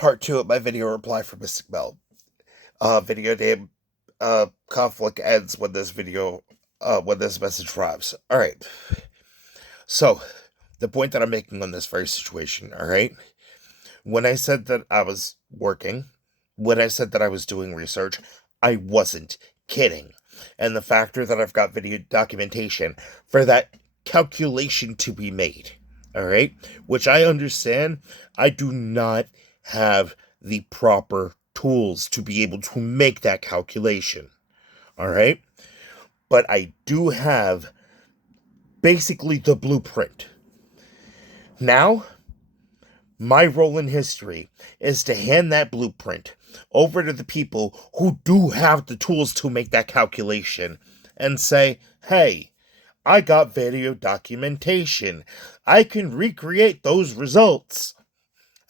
part 2 of my video reply for Mystic Bell. Video name, conflict ends when this message arrives. Alright. So, the point that I'm making on this very situation, alright? When I said that I was working, when I said that I was doing research, I wasn't kidding. And the factor that I've got video documentation for that calculation to be made, alright? Which I understand, I do not have the proper tools to be able to make that calculation, alright? But I do have basically the blueprint. Now, my role in history is to hand that blueprint over to the people who do have the tools to make that calculation and say, hey, I got video documentation. I can recreate those results.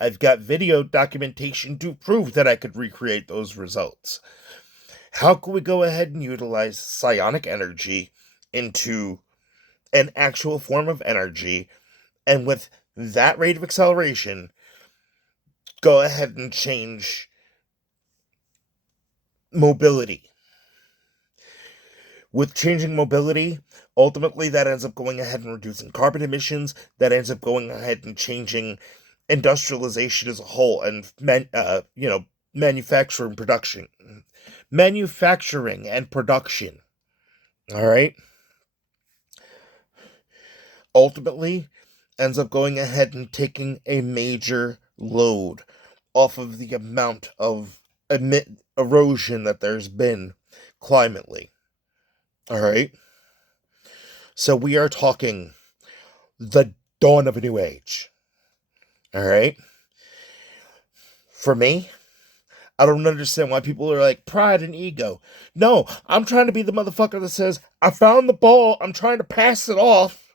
I've got video documentation to prove that I could recreate those results. How can we go ahead and utilize psionic energy into an actual form of energy, and with that rate of acceleration, go ahead and change mobility? With changing mobility, ultimately that ends up going ahead and reducing carbon emissions, that ends up going ahead and changing industrialization as a whole, and manufacturing and production. Alright? Ultimately, ends up going ahead and taking a major load off of the amount of erosion that there's been climately. Alright? So we are talking the dawn of a new age. Alright? For me, I don't understand why people are like, pride and ego. No, I'm trying to be the motherfucker that says, I found the ball, I'm trying to pass it off.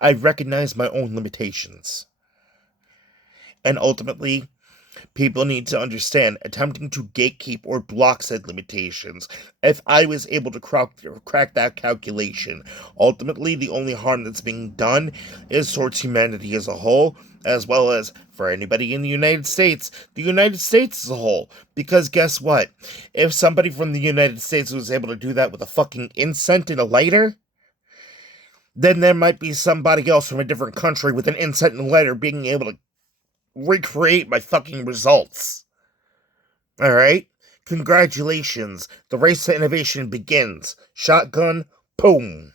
I recognize my own limitations. And ultimately, people need to understand, attempting to gatekeep or block said limitations, if I was able to crack that calculation, ultimately the only harm that's being done is towards humanity as a whole, as well as for anybody in the United States as a whole. Because guess what? If somebody from the United States was able to do that with a fucking incense and a lighter, then there might be somebody else from a different country with an incense and a lighter being able to recreate my fucking results. Alright? Congratulations. The race to innovation begins. Shotgun, boom.